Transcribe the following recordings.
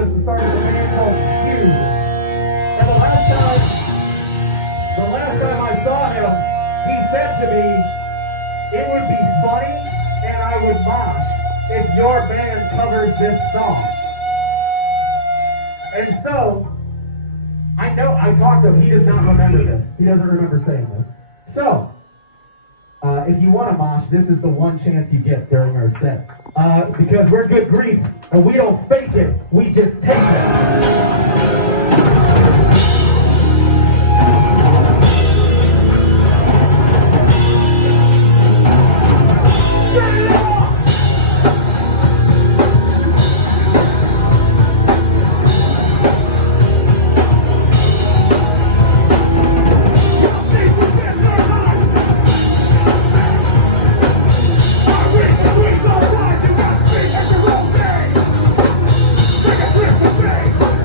was the start of a band called Feud. And the last time I saw him, he said to me, it would be funny and I would mosh if your band covers this song. And so, I know, I talked to him, he does not remember this. He doesn't remember saying this. So, if you want to mosh, this is the one chance you get during our set. Because we're good grief, and we don't fake it, we just take it. Take a trip with me.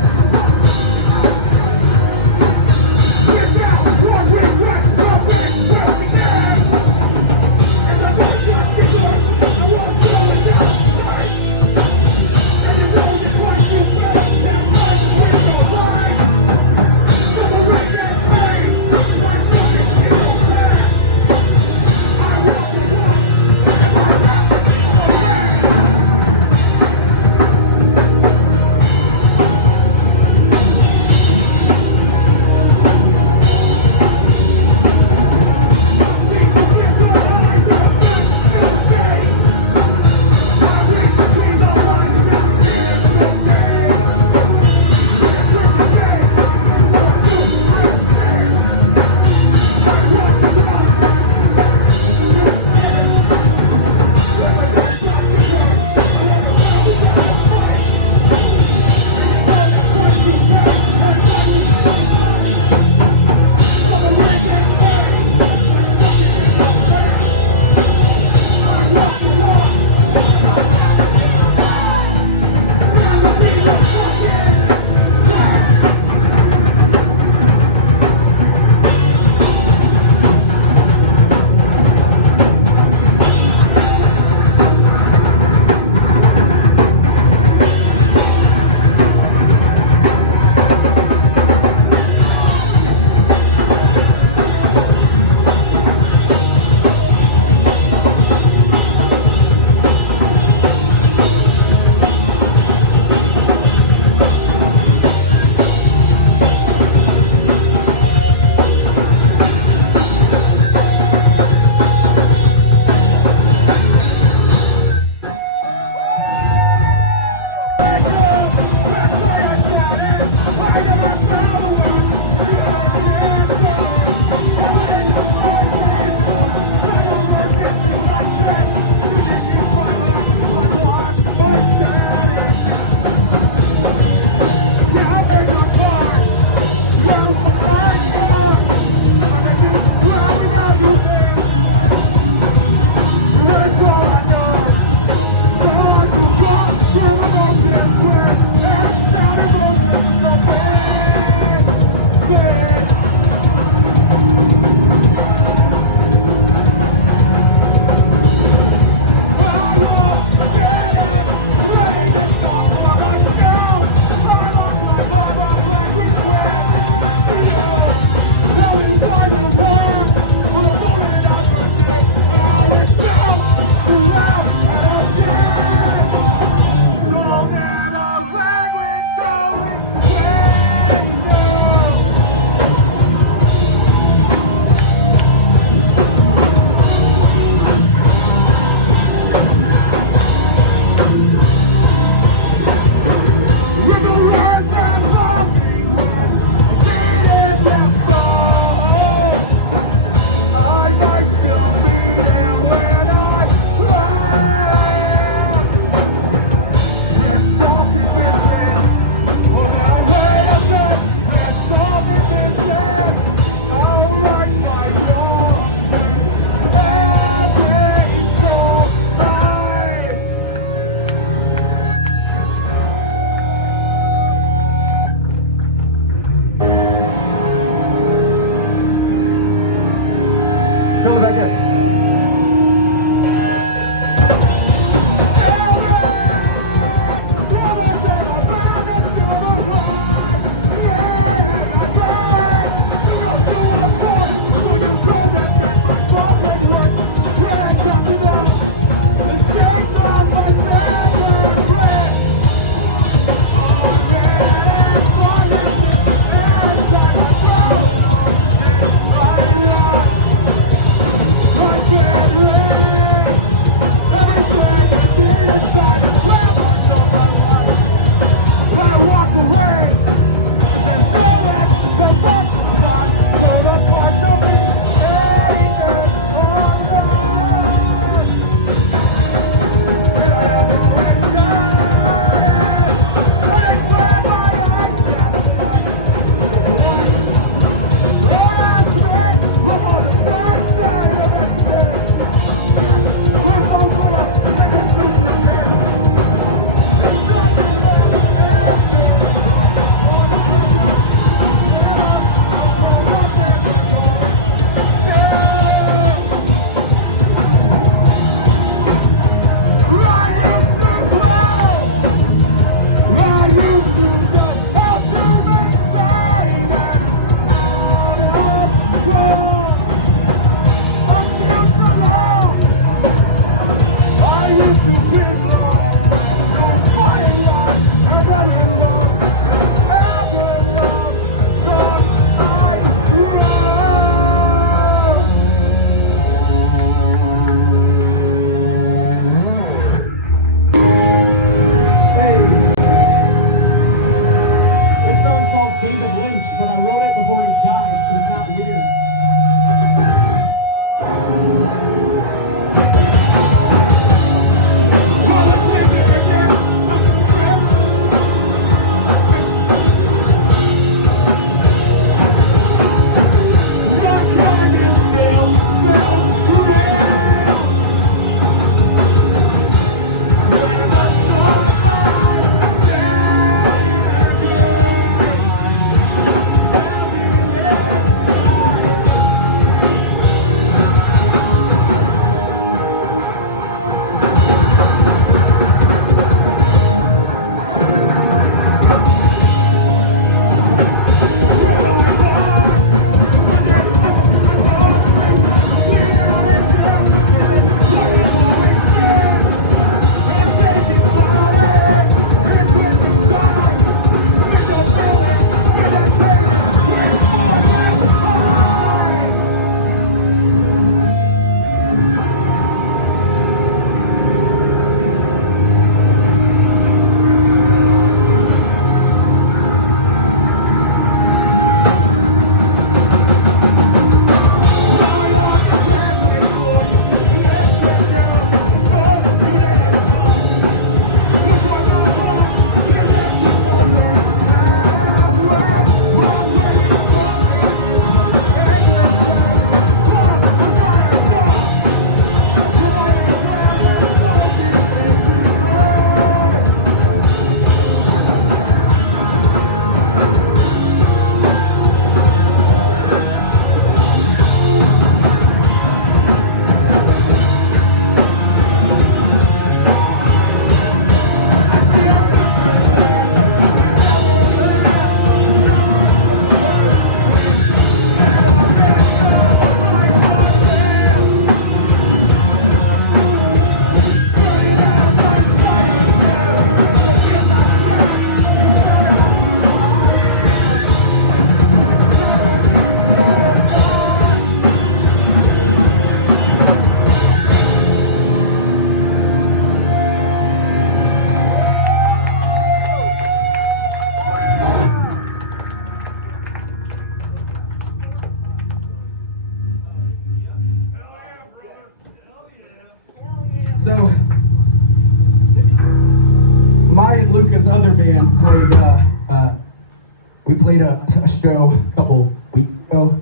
We played a show a couple weeks ago.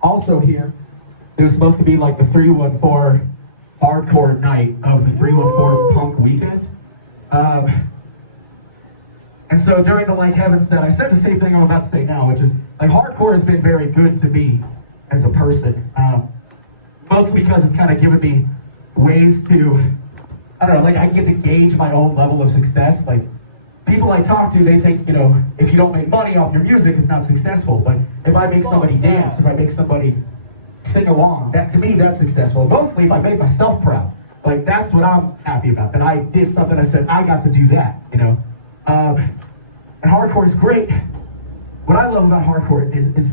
Also here, it was supposed to be like the 314 hardcore night of the 314 punk weekend. And so during the Like Heaven set, I said the same thing I'm about to say now, which is like hardcore has been very good to me as a person. Mostly because it's kind of given me ways to, I don't know, like I get to gauge my own level of success. Like people I talk to, they think, you know, if you don't make money off your music, it's not successful. But if I make somebody dance, if I make somebody sing along, that to me, that's successful. Mostly if I make myself proud. Like that's what I'm happy about. That I did something, I said, I got to do that, you know. And hardcore is great. What I love about hardcore is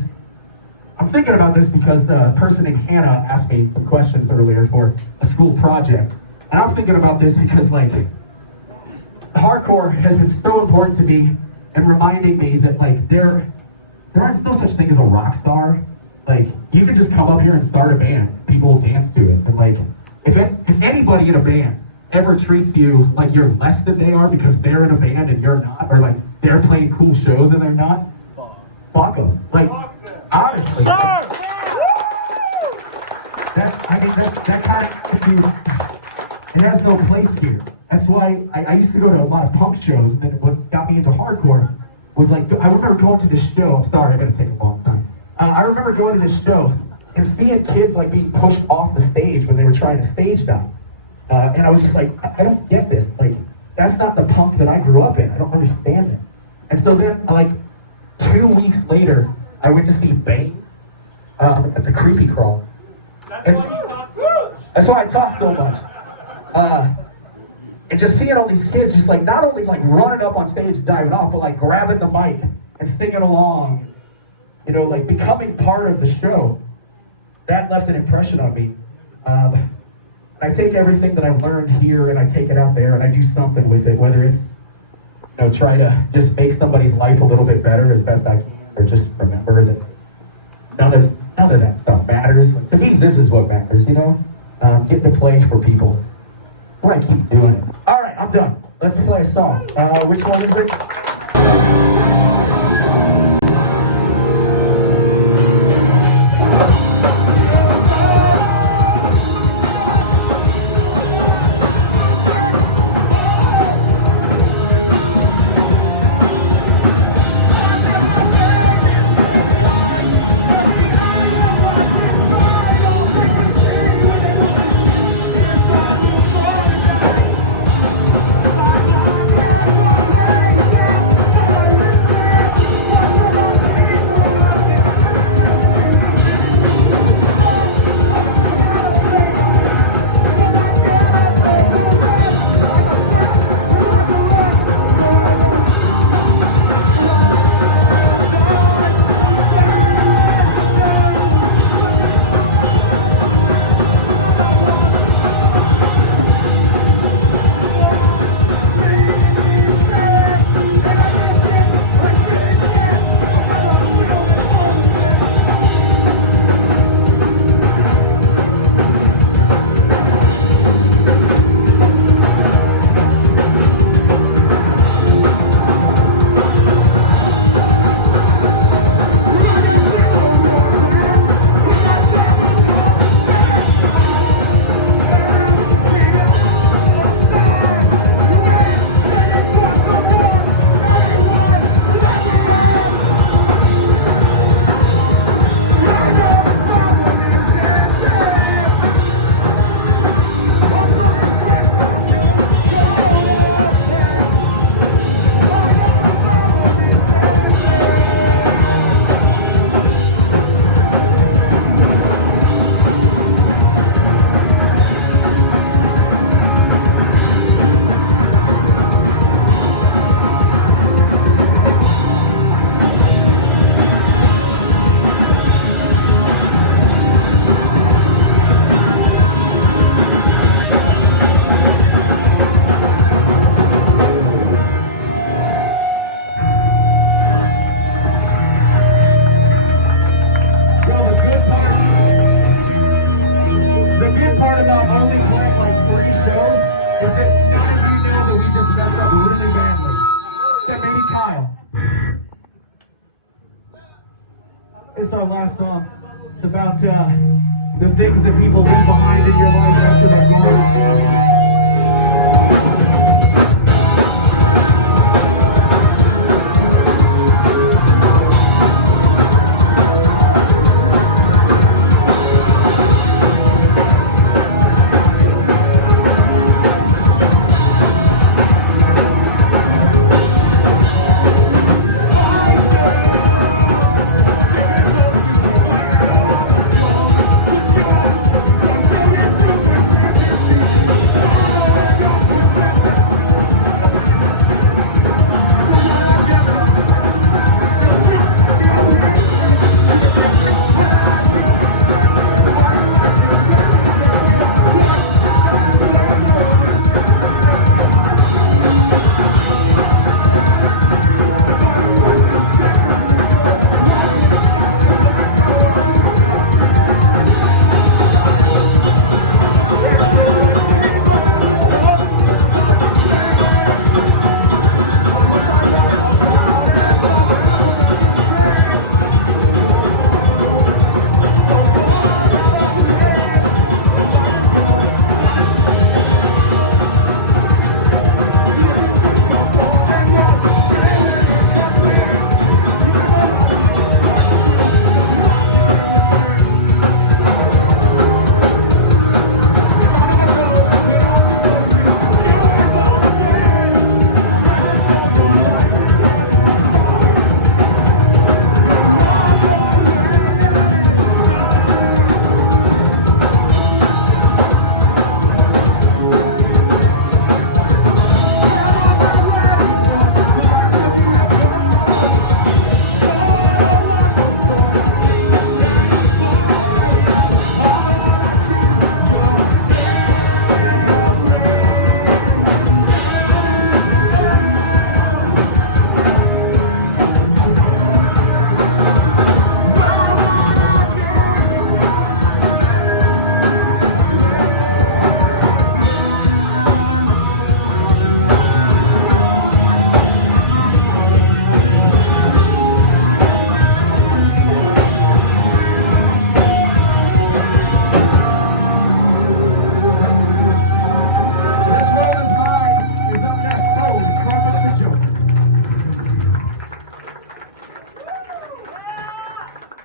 I'm thinking about this because a person named Hannah asked me some questions earlier for a school project. And I'm thinking about this because like, hardcore has been so important to me and reminding me that like there is no such thing as a rock star. Like you can just come up here and start a band, people will dance to it. And like if anybody in a band ever treats you like you're less than they are because they're in a band and you're not, or like they're playing cool shows and they're not, fuck them. Like honestly, that kind of, it has no place here. That's why I used to go to a lot of punk shows, and then what got me into hardcore was like, I remember going to this show, I'm sorry, I'm gonna take a long time. I remember going to this show and seeing kids like being pushed off the stage when they were trying to stage dive. And I was just like, I don't get this. Like, that's not the punk that I grew up in. I don't understand it. And so then, like, 2 weeks later, I went to see Bane at the Creepy Crawl. That's why you talk so much. That's why I talk so much. And just seeing all these kids just like, not only like running up on stage and diving off, but like grabbing the mic and singing along, you know, like becoming part of the show, that left an impression on me. I take everything that I've learned here and I take it out there and I do something with it, whether it's, you know, try to just make somebody's life a little bit better as best I can, or just remember that none of that stuff matters. Like, to me, this is what matters, you know? Getting to play for people. Why I keep doing it. All right, I'm done. Let's play a song. Which one is it? It's our last song. It's about the things that people leave behind in your life after they're gone.